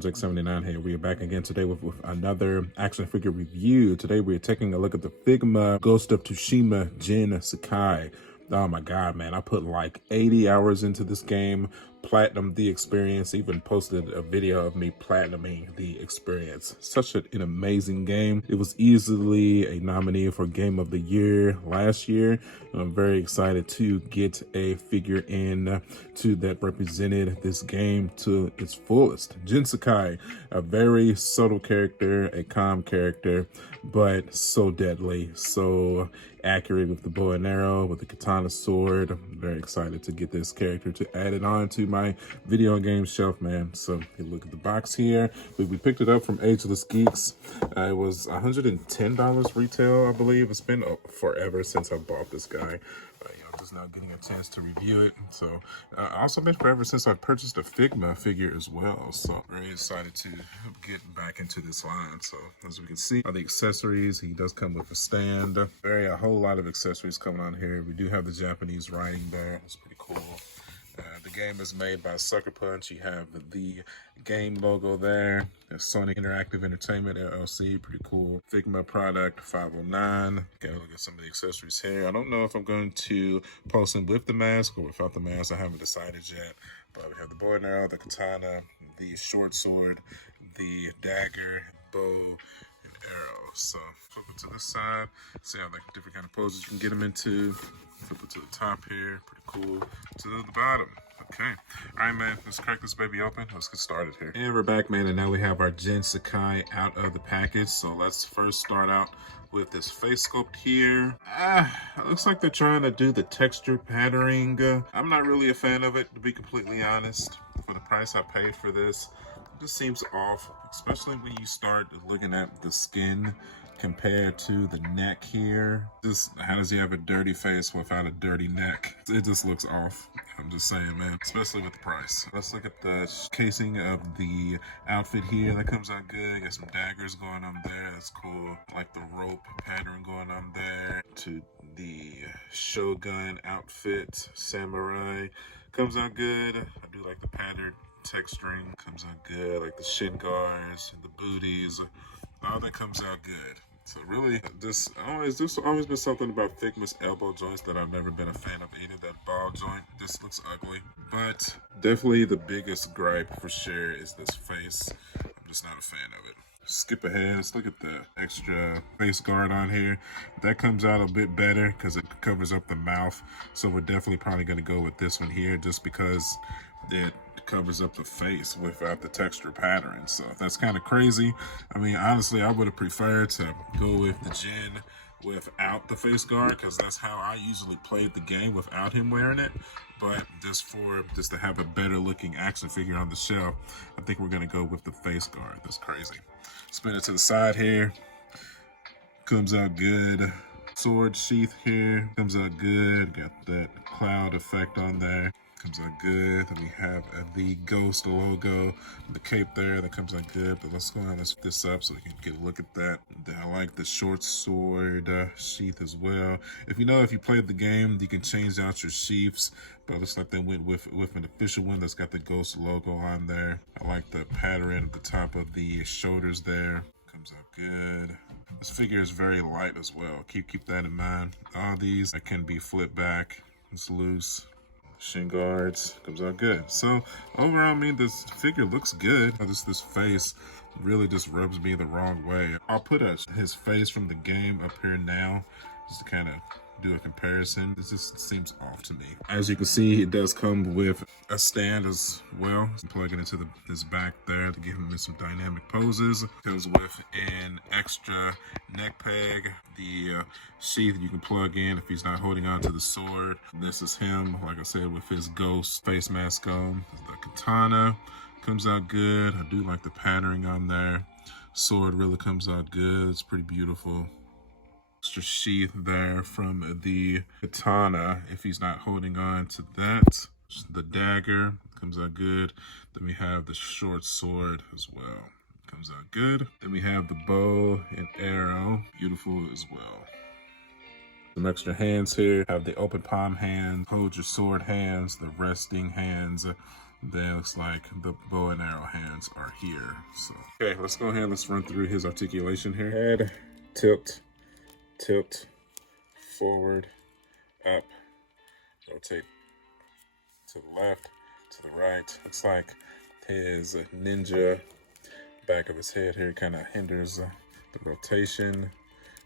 Project 79 here. We are back again today with another action figure review. Today we are taking a look at the Figma Ghost of Tsushima Jin Sakai. Oh my god, man, I put like 80 hours into this game, platinum the experience, even posted a video of me platinuming the experience. Such an amazing game. It was easily a nominee for Game of the Year last year. I'm very excited to get a figure in that represented this game to its fullest. Jin Sakai, a very subtle character, a calm character, but so deadly, so accurate with the bow and arrow, with the katana sword. I'm very excited to get this character to add it on to my video game shelf, man. So you look at the box here. We picked it up from Ageless Geeks. It was $110 retail, I believe. It's been forever since I bought this guy. I'm just now getting a chance to review it. So also been forever since I purchased a Figma figure as well. So very excited to get back into this line. So as we can see, all the accessories, he does come with a stand. A whole lot of accessories coming on here. We do have the Japanese writing there. It's pretty cool. The game is made by Sucker Punch. You have the game logo there. There's Sony Interactive Entertainment LLC. Pretty cool. Figma product 509. Gotta look at some of the accessories here. I don't know if I'm going to post them with the mask or without the mask. I haven't decided yet. But we have the bow and arrow, the katana, the short sword, the dagger, bow, and arrow. So flip it to this side. See how like different kind of poses you can get them into. Flip it to the top here, pretty cool. To the bottom, okay. All right, man, let's crack this baby open. Let's get started here. And we're back, man, and now we have our Jin Sakai out of the package. So let's first start out with this face sculpt here. It looks like they're trying to do the texture patterning. I'm not really a fan of it, to be completely honest. For the price I paid for this, it just seems off, especially when you start looking at the skin compared to the neck here. Just how does he have a dirty face without a dirty neck? It just looks off. I'm just saying, man, especially with the price. Let's look at the casing of the outfit here. That comes out good. Got some daggers going on there. That's cool. Like the rope pattern going on there. To the Shogun outfit, samurai. Comes out good. I do like the pattern texturing. Comes out good. Like the shin guards, the booties. All that comes out good. So really, this always been something about Figma's elbow joints that I've never been a fan of either. That ball joint, this looks ugly. But definitely the biggest gripe for sure is this face. I'm just not a fan of it. Skip ahead, let's look at the extra face guard on here. That comes out a bit better because it covers up the mouth. So we're definitely probably going to go with this one here just because it covers up the face without the texture pattern. So that's kind of crazy. I mean, honestly, I would have preferred to go with the Jin without the face guard because that's how I usually played the game without him wearing it. But just to have a better looking action figure on the shelf, I think we're gonna go with the face guard. That's crazy. Spin it to the side here. Comes out good. Sword sheath here. Comes out good. Got that cloud effect on there. Comes out good. Then we have the Ghost logo, the cape there, that comes out good. But let's go ahead and let's put this up so we can get a look at that. I like the short sword sheath as well. If you played the game, you can change out your sheaths, but it looks like they went with an official one that's got the Ghost logo on there. I like the pattern at the top of the shoulders there. Comes out good. This figure is very light as well. Keep that in mind. All these can be flipped back. It's loose. Shin guards, comes out good. So overall, I mean, this figure looks good. This face really just rubs me the wrong way. I'll put his face from the game up here now just to kind of do a comparison. This just seems off to me. As you can see, it does come with a stand as well. Plug it into this back there to give him some dynamic poses. Comes with an extra neck peg, the sheath you can plug in if he's not holding on to the sword. This is him, like I said, with his ghost face mask on. The katana comes out good. I do like the patterning on there. Sword really comes out good. It's pretty beautiful. Extra sheath there from the katana if he's not holding on to that. The dagger comes out good. Then we have the short sword as well. Comes out good. Then we have the bow and arrow. Beautiful as well. Some extra hands here. Have the open palm hands, hold your sword hands, the resting hands. Then it looks like the bow and arrow hands are here. So, okay, let's go ahead. Let's run through his articulation here. Head, tilt, tilt, forward, up, rotate to the left, to the right. Looks like his ninja back of his head here kind of hinders the rotation.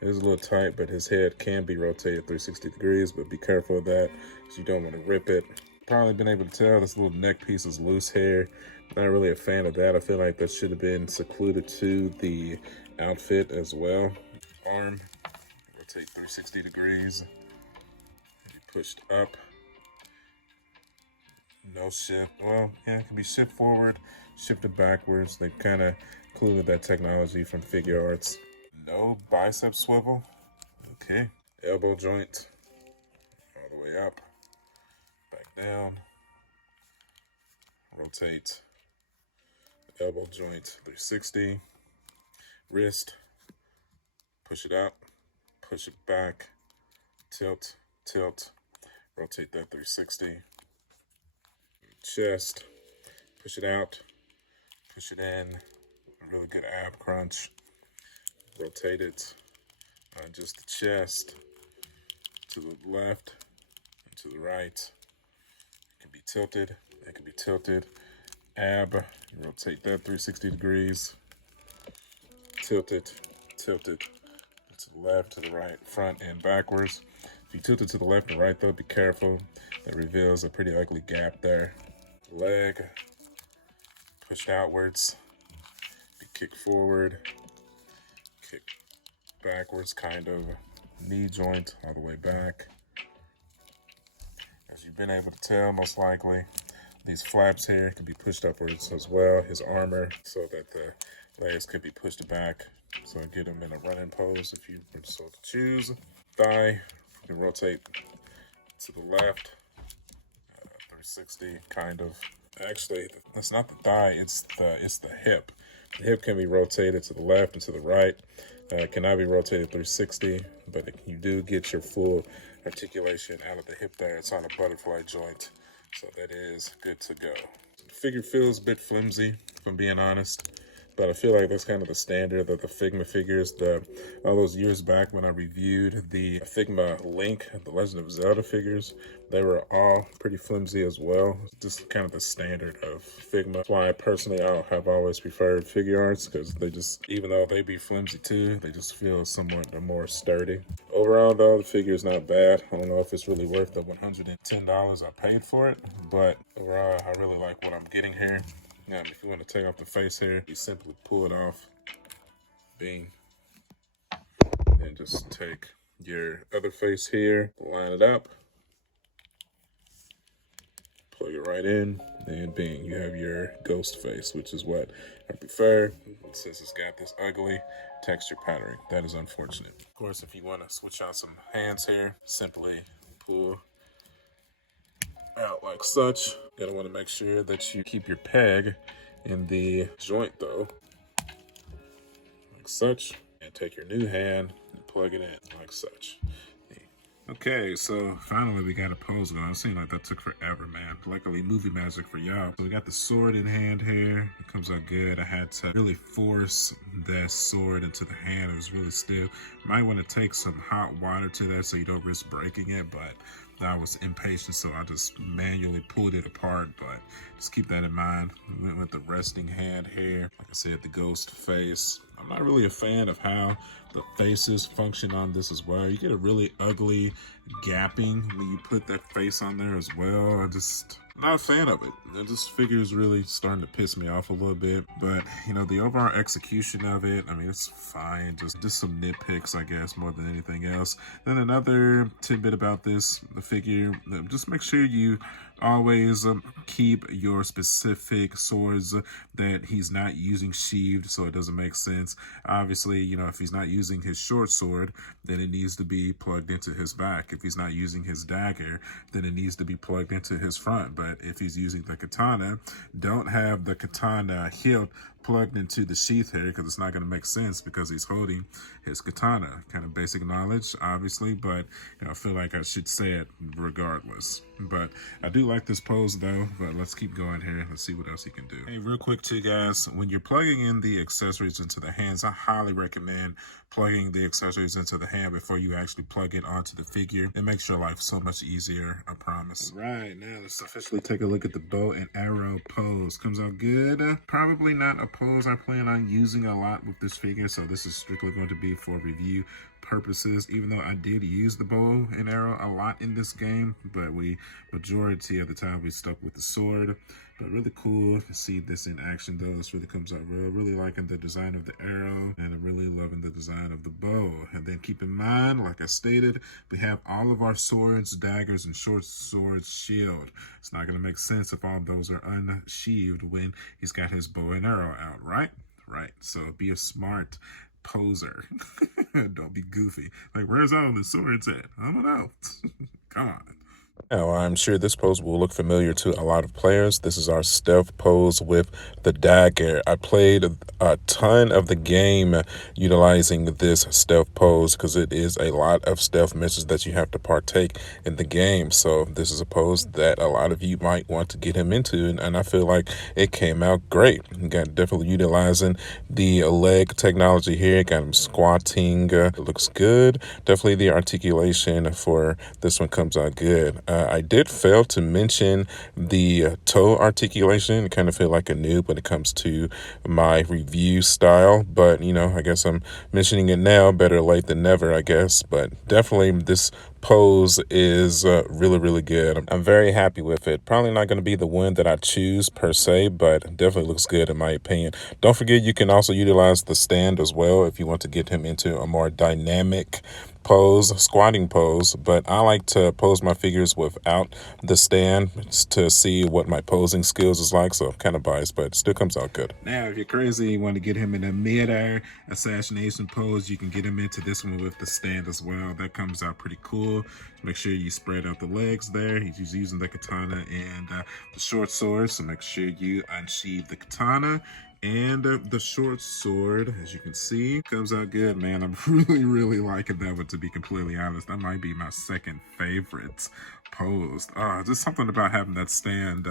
It is a little tight, but his head can be rotated 360 degrees, but be careful of that because you don't want to rip it. Probably been able to tell this little neck piece is loose hair. Not really a fan of that. I feel like that should have been secluded to the outfit as well. Arm, rotate 360 degrees. Pushed up. No shift. Well, yeah, it can be shift forward, shifted backwards. They kind of included that technology from Figure Arts. No bicep swivel. Okay. Elbow joint all the way up. Back down. Rotate. Elbow joint 360. Wrist. Push it up. Push it back. Tilt. Tilt. Rotate that 360. Chest. Push it out. Push it in. A really good ab crunch. Rotate it on just the chest to the left and to the right. It can be tilted. It can be tilted. Ab, you rotate that 360 degrees. Tilt it, to the left, to the right, front and backwards. If you tilt it to the left and right though, be careful. That reveals a pretty ugly gap there. Leg, push outwards. Be kick forward. Kick backwards, kind of. Knee joint all the way back. As you've been able to tell, most likely, these flaps here can be pushed upwards as well. His armor, so that the legs could be pushed back. So get him in a running pose if you were so to choose. Thigh, you can rotate to the left. 360, kind of. Actually, that's not the thigh, it's the hip. The hip can be rotated to the left and to the right. It cannot be rotated 360, but you do get your full articulation out of the hip there. It's on a butterfly joint, so that is good to go. The figure feels a bit flimsy, if I'm being honest, but I feel like that's kind of the standard of the Figma figures. All those years back when I reviewed the Figma Link, the Legend of Zelda figures, they were all pretty flimsy as well. Just kind of the standard of Figma. That's why personally I have always preferred Figure Arts, because they just, even though they be flimsy too, they just feel somewhat more sturdy. Overall though, the figure is not bad. I don't know if it's really worth the $110 I paid for it, but overall I really like what I'm getting here. If you want to take off the face here, you simply pull it off, bing, and just take your other face here, line it up, plug it right in, and bing, you have your ghost face, which is what I prefer, since it's got this ugly texture patterning. That is unfortunate. Of course, if you want to switch out some hands here, simply pull out like such. You're gonna want to make sure that you keep your peg in the joint though, like such, and take your new hand and plug it in like such. Okay, so finally we got a pose going. It seemed like that took forever, man. Luckily, movie magic for y'all. So we got the sword in hand here. It comes out good. I had to really force that sword into the hand. It was really stiff. Might want to take some hot water to that so you don't risk breaking it, but I was impatient, so I just manually pulled it apart, but just keep that in mind. We went with the resting hand here. Like I said, the ghost face. I'm not really a fan of how the faces function on this as well. You get a really ugly gapping when you put that face on there as well. Not a fan of it. This figure is really starting to piss me off a little bit, but you know, the overall execution of it, I mean, it's fine. Just some nitpicks, I guess, more than anything else. Then another tidbit about this, the figure, just make sure you always keep your specific swords that he's not using sheathed, so it doesn't make sense. Obviously, you know, if he's not using his short sword, then it needs to be plugged into his back. If he's not using his dagger, then it needs to be plugged into his front. But if he's using the katana, don't have the katana hilt plugged into the sheath here because it's not going to make sense because he's holding his katana. Kind of basic knowledge, obviously, but I feel like I should say it regardless. But I do like this pose though, but let's keep going here. Let's see what else he can do. Hey, real quick too, guys, when you're plugging in the accessories into the hands, I highly recommend plugging the accessories into the hand before you actually plug it onto the figure. It makes your life so much easier, I promise. All right, now let's officially take a look at the bow and arrow pose. Comes out good. Probably not a pose I plan on using a lot with this figure, so this is strictly going to be for review purposes, even though I did use the bow and arrow a lot in this game, but majority of the time we stuck with the sword. But really cool to see this in action though. This really comes out real. Really liking the design of the arrow, and I'm really loving the design of the bow. And then keep in mind, like I stated, we have all of our swords, daggers, and short swords shield. It's not going to make sense if all of those are unsheathed when he's got his bow and arrow out, right? Right. So be a smart poser. Don't be goofy. Like, where's all the swords at? I don't know. Come on. Now, I'm sure this pose will look familiar to a lot of players. This is our stealth pose with the dagger. I played a ton of the game utilizing this stealth pose because it is a lot of stealth missions that you have to partake in the game. So this is a pose that a lot of you might want to get him into, and I feel like it came out great. You got definitely utilizing the leg technology here. Got him squatting. It looks good. Definitely the articulation for this one comes out good. I did fail to mention the toe articulation. I kind of feel like a noob when it comes to my review style, but I guess I'm mentioning it now. Better late than never, I guess. But definitely this pose is really, really good. I'm very happy with it. Probably not going to be the one that I choose per se, but definitely looks good in my opinion. Don't forget, you can also utilize the stand as well if you want to get him into a more dynamic pose, squatting pose, but I like to pose my figures without the stand to see what my posing skills is like, so I'm kind of biased, but it still comes out good. Now, if you're crazy and you want to get him in a mid-air assassination pose, you can get him into this one with the stand as well. That comes out pretty cool. Make sure you spread out the legs there. He's using the katana and the short sword, so make sure you unsheathe the katana and the short sword. As you can see, comes out good, man. I'm really liking that one, to be completely honest. That might be my second favorite pose. Just something about having that stand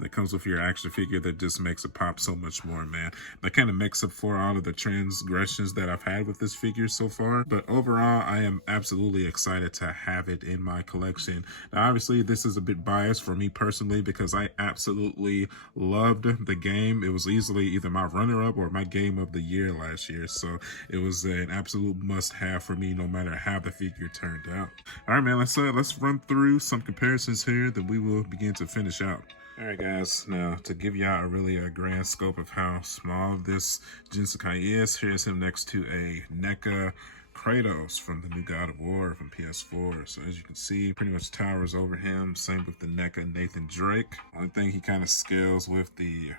that comes with your action figure that just makes it pop so much more, man. That kind of makes up for all of the transgressions that I've had with this figure so far, but overall I am absolutely excited to have it in my collection. Now obviously this is a bit biased for me personally because I absolutely loved the game. It was easily either my runner-up or my game of the year last year, so it was an absolute must-have for me no matter how the figure turned out. All right, man, let's run through some comparisons here, then we will begin to finish out. All right, guys, now to give y'all a grand scope of how small this Jin Sakai is, here's him next to a NECA Kratos from the new God of War from PS4. So as you can see, pretty much towers over him. Same with the NECA Nathan Drake. Only thing he kind of scales with the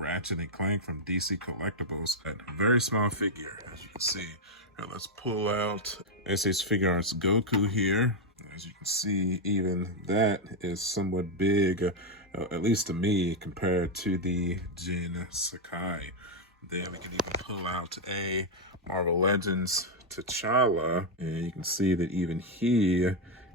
Ratchet and Clank from DC Collectibles. A very small figure, as you can see. Here, let's pull out SH Figure Arts Goku here. As you can see, even that is somewhat big, at least to me, compared to the Jin Sakai. Then we can even pull out a Marvel Legends T'Challa, and you can see that even he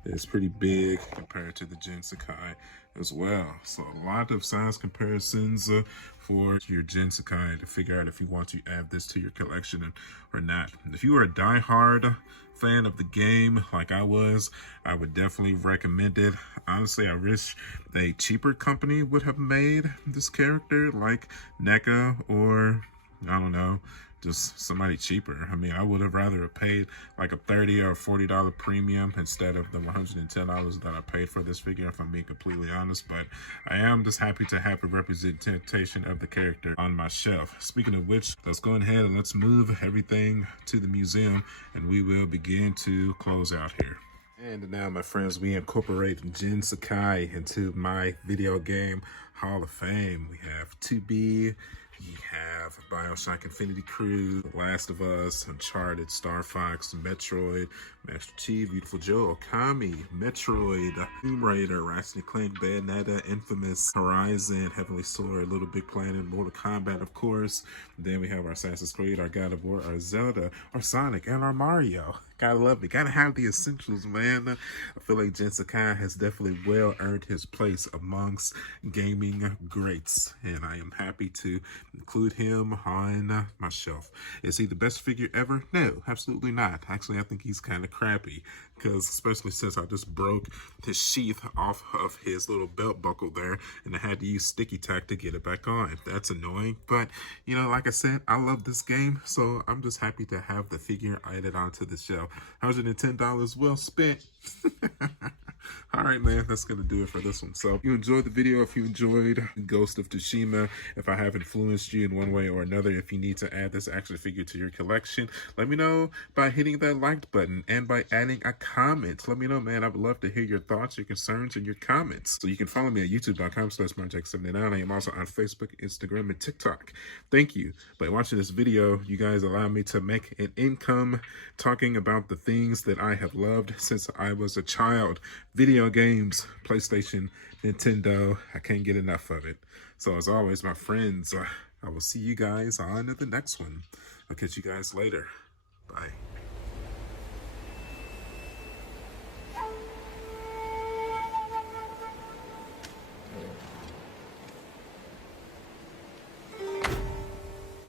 is pretty big compared to the Jin Sakai as well. So a lot of size comparisons for your Jin Sakai to figure out if you want to add this to your collection or not. If you are a diehard fan of the game like I was, I would definitely recommend it. Honestly, I wish a cheaper company would have made this character, like NECA or I don't know, just somebody cheaper. I mean, I would have rather paid like a $30 or $40 premium instead of the $110 that I paid for this figure, if I'm being completely honest. But I am just happy to have a representation of the character on my shelf. Speaking of which, let's go ahead and let's move everything to the museum and we will begin to close out here. And now, my friends, we incorporate Jin Sakai into my video game Hall of Fame. We have 2B You have Bioshock Infinity Crew, The Last of Us, Uncharted, Star Fox, Metroid, Master Chief, Beautiful Joe, Okami, Metroid, Tomb Raider, Ratchet and Clank, Bayonetta, Infamous, Horizon, Heavenly Sword, Little Big Planet, Mortal Kombat, of course. Then we have our Assassin's Creed, our God of War, our Zelda, our Sonic, and our Mario. Gotta love it. Gotta have the essentials, man. I feel like Jin Sakai has definitely well earned his place amongst gaming greats, and I am happy to include him on my shelf. Is he the best figure ever? No, absolutely not. Actually, I think he's kind of crappy, because especially since I just broke his sheath off of his little belt buckle there, and I had to use sticky tack to get it back on. That's annoying, but you know, like I said, I love this game, so I'm just happy to have the figure added onto the shelf. $110 well spent. All right, man, that's gonna do it for this one. So if you enjoyed the video, if you enjoyed Ghost of Tsushima, if I have influenced you in one way or another, if you need to add this action figure to your collection, let me know by hitting that like button and by adding a comment. Let me know, man. I would love to hear your thoughts, your concerns, and your comments. So you can follow me at youtube.com/MarJack79. I am also on Facebook, Instagram, and TikTok. Thank you. By watching this video, you guys allow me to make an income talking about the things that I have loved since I was a child. Video games, PlayStation, Nintendo. I can't get enough of it. So as always, my friends, I will see you guys on the next one. I'll catch you guys later. Bye.